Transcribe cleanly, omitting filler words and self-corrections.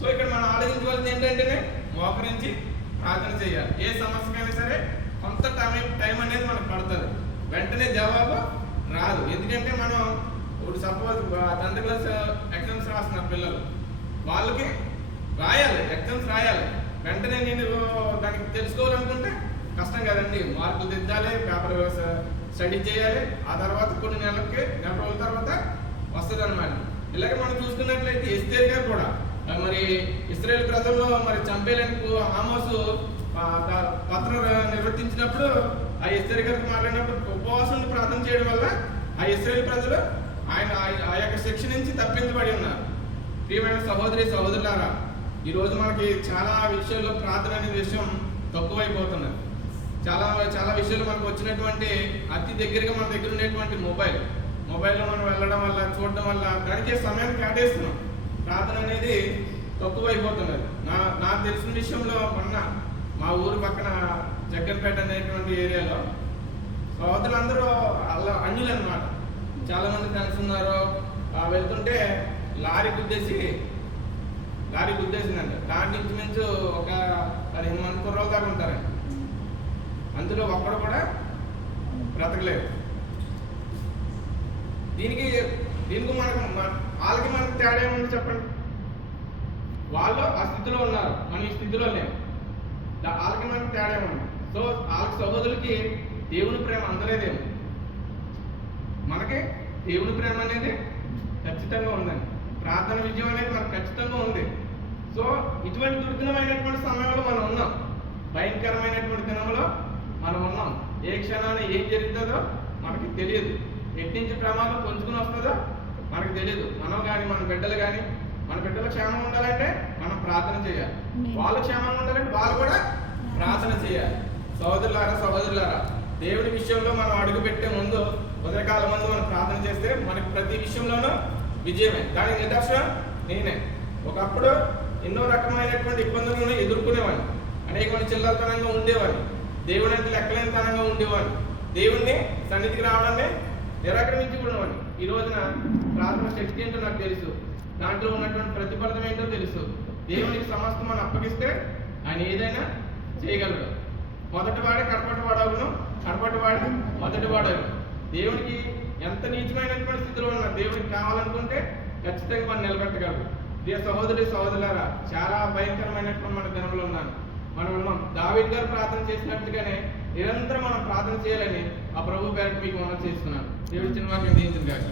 So ఇక్కడ మనం ఆలోచించవలసింది ఏంటంటే మోకరించి ప్రార్థన చేయాలి. ఏ సమస్యకైనా సరే కొంత టైం అనేది మనకు పడుతుంది, వెంటనే జవాబు రాదు. ఎందుకంటే మనం ఇప్పుడు సపోజ్ 10th క్లాస్ ఎగ్జామ్స్ రాస్తున్నారు పిల్లలు, వాళ్ళకి రాయాలి, ఎగ్జామ్స్ రాయాలి. వెంటనే నేను దానికి తెలుసుకోవాలనుకుంటే కష్టం కదండి. మార్కులు దిద్దాలి, పేపర్ స్టడీ చేయాలి, ఆ తర్వాత కొన్ని నెల రోజుల తర్వాత వస్తుంది అన్నమాట. ఇలాగే మనం చూసుకున్నట్లయితే ఎస్తేర్ గారు కూడా మరి ఇశ్రాయేలు ప్రజల్లో మరి చంపేయడానికి ఆమోసు పత్రం నిర్వర్తించినప్పుడు ఆ ఎస్తేర్ గారికి మాట్లాడినప్పుడు ఉపవాసం ప్రార్థన చేయడం వల్ల ఆ ఇశ్రాయేలు ప్రజలు ఆయన ఆ యొక్క శిక్ష నుంచి తప్పించబడి ఉన్నారు. ప్రియమైన సహోదరి సహోదరులారా, ఈరోజు మనకి చాలా విషయాల్లో ప్రార్థన అనే విషయం తక్కువైపోతున్నది. చాలా చాలా విషయాలు మనకు వచ్చినటువంటి అతి దగ్గరగా మన దగ్గర ఉండేటువంటి మొబైల్లో మనం వెళ్ళడం వల్ల, చూడడం వల్ల దానికే సమయాన్ని కేటాయిస్తున్నాం. ప్రార్థన అనేది తక్కువైపోతున్నది. నాకు తెలిసిన విషయంలో మొన్న మా ఊరు పక్కన జగ్గన్పేట అనేటువంటి ఏరియాలో సహోదరులందరూ అన్యులు అనమాట. చాలా మంది కలిసి ఉన్నారు. వెళ్తుంటే లారీ గుద్దేసిందండి. దాని నుంచి మించు ఒక 15 మంది కుర్రోలు దాకా ఉంటారండి. అందులో ఒక్కడు కూడా బ్రతకలేదు. దీనికి వాళ్ళకి మనకు తేడా ఏముంది చెప్పండి? వాళ్ళు ఆ స్థితిలో ఉన్నారు, మనం ఈ స్థితిలో లేము. వాళ్ళకి మనకు తేడా ఏముంది? సో వాళ్ళకి సహోదరులకి దేవుని ప్రేమ అందలేదేమో, మనకి దేవుని ప్రేమ అనేది ఖచ్చితంగా ఉందండి. ప్రార్థన విజయం అనేది మనకు ఖచ్చితంగా ఉంది. సో ఇటువంటి దుర్దినమైనటువంటి సమయంలో మనం ఉన్నాం, భయంకరమైనటువంటి దినంలో మనం ఉన్నాం. ఏ క్షణాన్ని ఏం జరుగుతుందో మనకి తెలియదు, ఎట్టించి ప్రమాదం పొంచుకుని వస్తుందో మనకు తెలియదు. మనం కానీ మన బిడ్డలు కానీ, మన బిడ్డల క్షేమం ఉండాలంటే మనం ప్రార్థన చేయాలి, వాళ్ళ క్షేమంగా ఉండాలంటే వాళ్ళు కూడా ప్రార్థన చేయాలి. సహోదరులారా, దేవుడి విషయంలో మనం అడుగు పెట్టే ముందు, ఉదయకాలం ముందు మనం ప్రార్థన చేస్తే మనకి ప్రతి విషయంలోనూ విజయమే. దానికి నిదర్శనం నేనే. ఒకప్పుడు ఎన్నో రకమైనటువంటి ఇబ్బందులను ఎదుర్కొనేవాడిని, అనేకమైన చిల్లరతనంగా ఉండేవాడిని, దేవుని అంటే లెక్కలేని తనంగా ఉండేవాడిని, దేవుణ్ణి సన్నిధికి రావడాన్ని నిరాకరించుకునేవాడిని. ఈ రోజున ప్రార్థన శక్తి ఏంటో నాకు తెలుసు, దాంట్లో ఉన్నటువంటి ప్రతిఫలం ఏంటో తెలుసు. దేవునికి సమస్తం మనం అప్పగిస్తే ఆయన ఏదైనా చేయగలడు. మొదటివాడే కడపటివాడవును, కడపటివాడే మొదటివాడవును. దేవునికి ఎంత నీచమైనటువంటి స్థితిలో ఉన్నా దేవునికి కావాలనుకుంటే ఖచ్చితంగా మనం నిలబెట్టగలరు. ప్రియ సహోదరులారా, చాలా భయంకరమైనటువంటి మన దినంలో మనం ఉన్నాం. దావీదు గారు ప్రార్థన చేసినట్టుగానే నిరంతరం మనం ప్రార్థన చేయాలని ఆ ప్రభు పేరట మీకు మనం చేస్తున్నాను. దేవుడి చిన్న వాక్యం దీవించును గాక.